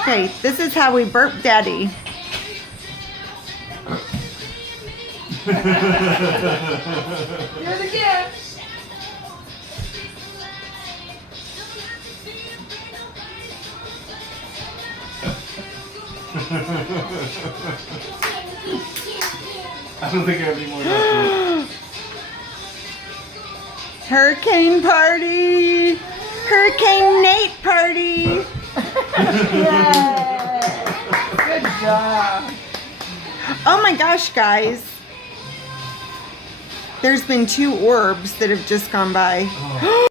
Okay, this is how we burp Daddy. You're the gift. I don't think I have any more left. Hurricane party! Hurricane Nate party! Yay! Good job. Oh my gosh, guys. There's been 2 orbs that have just gone by. Oh.